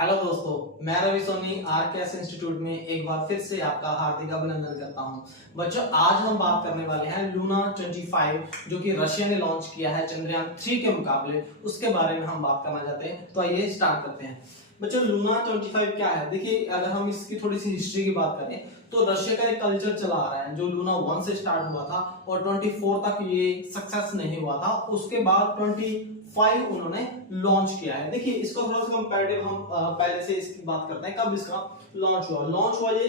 Hello दोस्तों, मैं Ravi Soni RKS institute में एक बार फिर से आपका हार्दिक अभिनंदन करता हूं। बच्चों, आज हम बात करने वाले हैं लूना 25 जो कि रशिया ने लॉन्च किया है चंद्रयान 3 के मुकाबले, उसके बारे में हम बात करना चाहते हैं। तो आइए स्टार्ट करते हैं। बच्चों, लूना 25 क्या है? देखिए, अगर हम इसकी थोड़ी सी हिस्ट्री की बात करें तो रशिया का एक कल्चर चला आ रहा है जो लूना 1 से स्टार्ट हुआ था और 24 तक ये सक्सेस नहीं हुआ था। उसके बाद 25 उन्होंने लॉन्च किया है। देखिए, इसको थोड़ा सा कंपैरेटिव हम पहले से इसकी बात करते हैं। कब इसका लॉन्च हुआ ये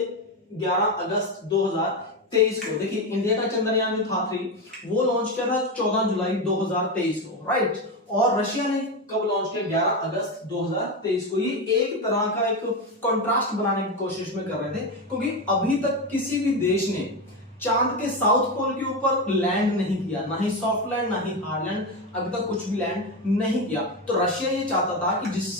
11 अगस्त 2023 को। देखिए, इंडिया का चंद्रयान जो था 3 वो लॉन्च किया था 14 जुलाई 2023 को, राइट। और रशिया ने कब लॉन्च किया? 11 अगस्त 2023 को। ये एक तरह का एक कंट्रास्ट बनाने की कोशिश में कर रहे थे, क्योंकि अभी तक किसी भी देश ने चांद के साउथ पोल के ऊपर लैंड नहीं किया, ना ही सॉफ्ट लैंड ना ही हार्ड लैंड, अभी तक कुछ भी लैंड नहीं किया। तो रशिया ये चाहता था कि जिस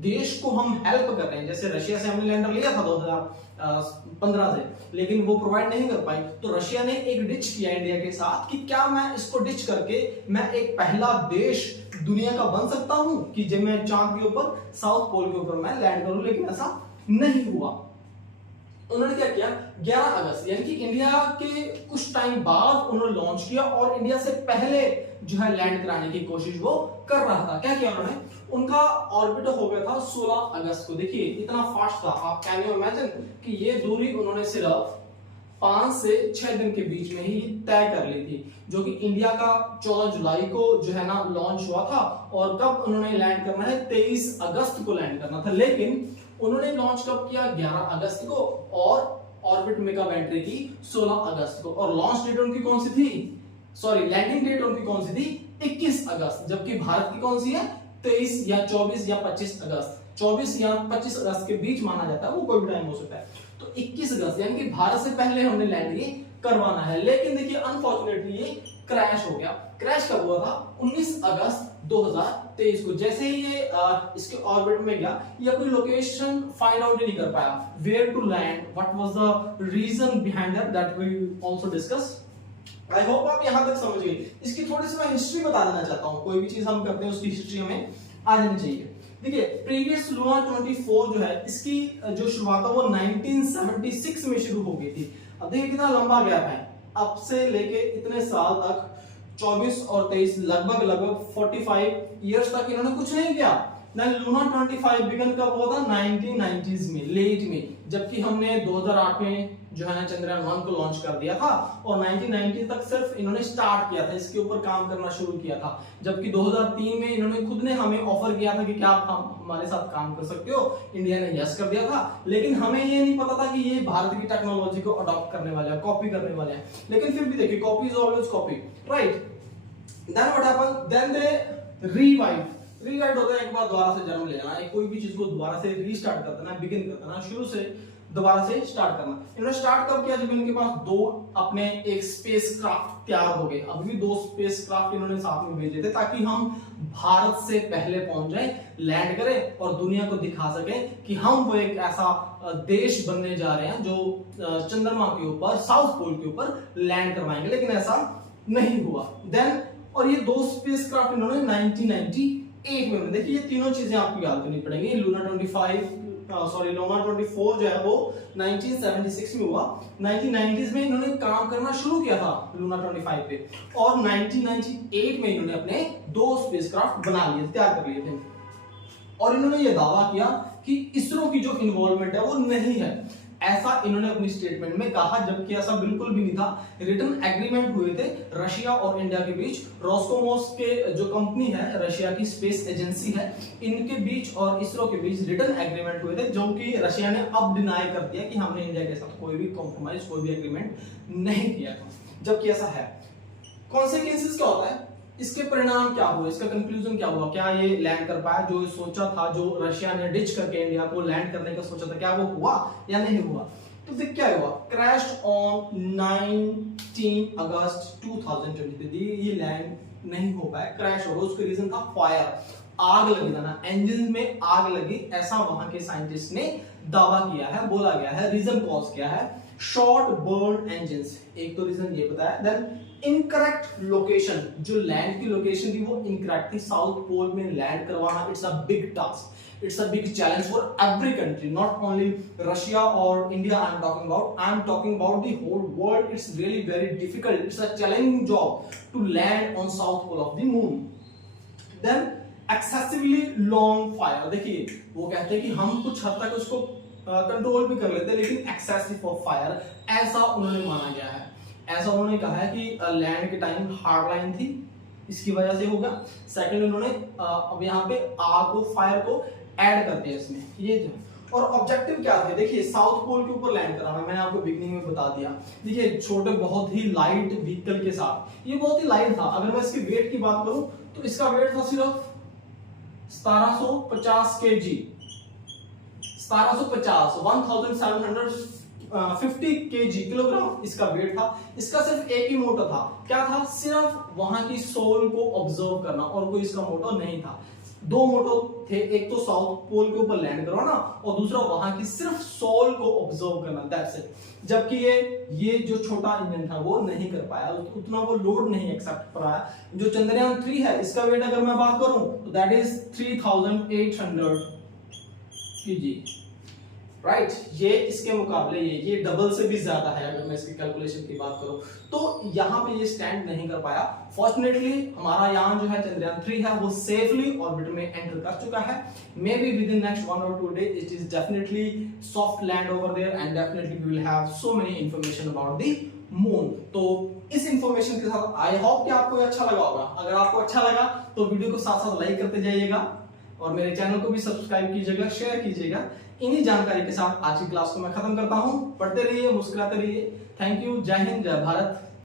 देश को हम हेल्प कर रहे हैं, जैसे रशिया से हमने लैंडर लिया था 2015 से, लेकिन वो प्रोवाइड नहीं कर पाई, तो रशिया ने एक डिच किया इंडिया के साथ कि क्या मैं इसको डिच करके मैं एक पहला देश दुनिया का बन सकता हूं कि जब मैं चांद के ऊपर साउथ पोल के ऊपर मैं लैंड करूं। लेकिन ऐसा नहीं हुआ। उन्होंने क्या किया? 11 अगस्त यानी कि इंडिया के कुछ टाइम बाद उन्होंने लॉन्च किया और इंडिया से पहले जो है लैंड कराने की कोशिश वो कर रहा था। क्या किया उन्होंने? उनका ऑर्बिट हो गया था 16 अगस्त को। देखिए, इतना फास्ट था, आप कैन यू इमेजिन कि ये दूरी उन्होंने सिर्फ 5 से 6 दिन के बीच में ही तय कर ली थी, जो कि इंडिया का 14 जुलाई को जो है ना लॉन्च हुआ था। और कब उन्होंने लैंड करना है? 23 अगस्त को लैंड करना था। लेकिन उन्होंने लॉन्च कब किया? 11 अगस्त को, और ऑर्बिट में कब एंट्री की? 16 अगस्त को। और लॉन्च डेट उनकी कौन सी थी? सॉरी, लैंडिंग डेट उनकी कौन सी थी? 21 अगस्त। जबकि भारत की कौन सी है? 23 या 24 या 25 अगस्त। 24 या 25 अगस्त के बीच माना जाता है, वो कोई भी टाइम हो सकता है। तो 21 अगस्त यानी कि भारत से पहले हमने लैंड ये करवाना है। लेकिन देखिए, अनफॉर्चुनेटली ये क्रैश हो गया। क्रैश कब हुआ था? 19 अगस्त 2023 को। जैसे ही ये इसके ऑर्बिट में गया, ये अपनी लोकेशन फाइंड आउट ही नहीं कर पाया, where to land, what was the reason behind that we also discuss. I hope आप यहां तक समझ गए। इसकी थोड़ी सी मैं हिस्ट्री बता देना चाहता हूं। कोई भी चीज हम करते हैं उसकी हिस्ट्री हमें आ जानी चाहिए। देखिए, प्रीवियस लूना 24 जो है, इसकी जो शुरुआत है वो 1976 में शुरू हो गई थी। अब देखिए कितना लंबा गैप है, अब से लेके इतने साल तक 24 और 23 लगभग 45 इयर्स तक इन्होंने कुछ नहीं किया। लूना 25 बिगन कब हुआ था? 1990s में, लेट में। जबकि हमने 2008 में जो है ना चंद्रयान 1 को लॉन्च कर दिया था और 1990 तक सिर्फ इन्होंने स्टार्ट किया था, इसके ऊपर काम करना शुरू किया था। जबकि 2003 में इन्होंने खुद ने हमें ऑफर किया था कि क्या आप हमारे साथ काम कर सकते हो। इंडिया ने यस कर दिया था, लेकिन हमें ये नहीं पता था कि ये भारत की टेक्नोलॉजी को अडॉप्ट करने वाले हैं, कॉपी करने वाले हैं। लेकिन फिर भी देखिए, copy is always copy, right. Then what happened? Then they rewrite होता है, एक बार दोबारा से जन्म ले लेना, कोई भी चीज को दोबारा से रीस्टार्ट कर देना, बिगिन कर देना, शुरू से दोबारा से स्टार्ट करना। इन्होंने स्टार्ट कब किया? जब इनके पास दो अपने एक स्पेसक्राफ्ट तैयार हो गए। अभी भी 2 स्पेसक्राफ्ट इन्होंने साथ में भेजे थे ताकि हम भारत से पहले पहुंच जाएं, लैंड करें और दुनिया को दिखा सकें कि हम वो एक ऐसा देश बनने जा रहे हैं जो चंद्रमा के ऊपर, साउथ पोल के ऊपर लैंड करवाएंगे। लेकिन ऐसा नहीं हुआ। देन और ये 2 स्पेसक्राफ्ट इन्होंने 1998 में, देखिए ये तीनों चीजें आपको याद करनी पड़ेंगी। लूना 24 जो है वो 1976 में हुआ। 1990s में इन्होंने काम करना शुरू किया था लूना 25 पे, और 1998 में इन्होंने अपने 2 स्पेसक्राफ्ट बना लिए, तैयार कर लिए थे। और इन्होंने ये दावा किया कि इसरो की जो इन्वॉल्वमेंट है वो नहीं है, ऐसा इन्होंने अपनी स्टेटमेंट में कहा। जबकि ऐसा बिल्कुल भी नहीं था। रिटन एग्रीमेंट हुए थे रशिया और इंडिया के बीच। रोस्कोमोस के जो कंपनी है, रशिया की स्पेस एजेंसी है, इनके बीच और इसरो के बीच रिटन एग्रीमेंट हुए थे, जो कि रशिया ने अब डिनाई कर दिया कि हमने इंडिया के साथ कोई भी कॉम्प्रोमाइज, कोई भी एग्रीमेंट नहीं किया था। जबकि ऐसा है। कॉन्सिक्वेंसेस क्या होता है? इसके परिणाम क्या हुए? इसका कंक्लूजन क्या हुआ? क्या ये लैंड कर पाया जो सोचा था, जो रशिया ने डिच करके इंडिया को लैंड करने का सोचा था, क्या वो हुआ या नहीं हुआ? तो फिर क्या हुआ? क्रैश्ड ऑन 19 अगस्त 2023। ये लैंड नहीं हो पाया, क्रैश हो गया। उसका रीजन था फायर, आग लगी था ना, इंजन में आग लगी, ऐसा वहां के साइंटिस्ट ने दावा किया है, बोला गया है। रीजन कॉज क्या है? शॉर्ट बर्न इंजन्स, एक तो रीजन ये बताया। देन इनकरेक्ट लोकेशन, जो लैंड की लोकेशन थी वो इनकरेक्ट थी। साउथ पोल में लैंड करवाना it's a big task, it's a big challenge for every country, not only Russia or India I'm talking about the whole world. It's really very difficult, it's a challenging job to land on south pole of the moon. Then excessively long fire, देखिए वो कहते हैं कि हम कुछ हद तक उसको कंट्रोल भी कर लेते हैं, लेकिन एक्सेसिव ऑफ फायर ऐसा उन्होंने माना गया है। ऐसा उन्होंने कहा है कि लैंड के टाइम हार्ड लाइन थी, इसकी वजह से होगा। सेकंड उन्होंने अब यहाँ पे आग को, फायर को ऐड करते हैं इसमें, ये जो। और ऑब्जेक्टिव क्या थे, देखिए साउथ पोल के ऊपर लैंड कराना, मैंने आपको बिगनिंग में बता दिया। देखिए छोटे बहुत ही लाइट व्हीकल के साथ, ये बहुत ही लाइट था। अगर मैं इसके वेट की बात करूं तो इसका वेट था सिर्फ 1750 kg, 1750 1750 kg किलोग्राम इसका वेट था। इसका सिर्फ एक ही मोटो था, क्या था, सिर्फ वहां की सोल को ऑब्जर्व करना, और कोई इसका मोटो नहीं था। दो मोटो थे, एक तो साउथ पोल के ऊपर लैंड करवाना और दूसरा वहां की सिर्फ सोल को ऑब्जर्व करना, दैट्स इट। जबकि ये जो छोटा इंजन था वो नहीं कर पाया, उतना वो लोड नहीं एक्सेप्ट कर पाया। जो चंद्रयान 3 है, इसका वेट अगर मैं बात करूं तो दैट इज 3800 kg, राइट। ये इसके मुकाबले ये डबल से भी ज्यादा है अगर मैं इसकी कैलकुलेशन की बात करूं तो। यहाँ पे ये स्टैंड नहीं कर पाया। फॉर्चुनेटली हमारा यान जो है चंद्रयान 3 है वो सेफली ऑर्बिट में एंटर कर चुका है। Maybe within next 1 or 2 days it is definitely soft land over there and definitely we will have so many information about the moon. तो इस इंफॉर्मेशन के साथ आई होप कि आपको अच्छा लगा होगा। अगर आपको अच्छा लगा तो वीडियो को साथ साथ लाइक करते जाइएगा और मेरे चैनल को भी सब्सक्राइब कीजिएगा, शेयर कीजिएगा। इन्हीं जानकारी के साथ आज की क्लास को मैं खत्म करता हूं। पढ़ते रहिए, मुस्कुराते रहिए। थैंक यू, जय हिंद, जय भारत।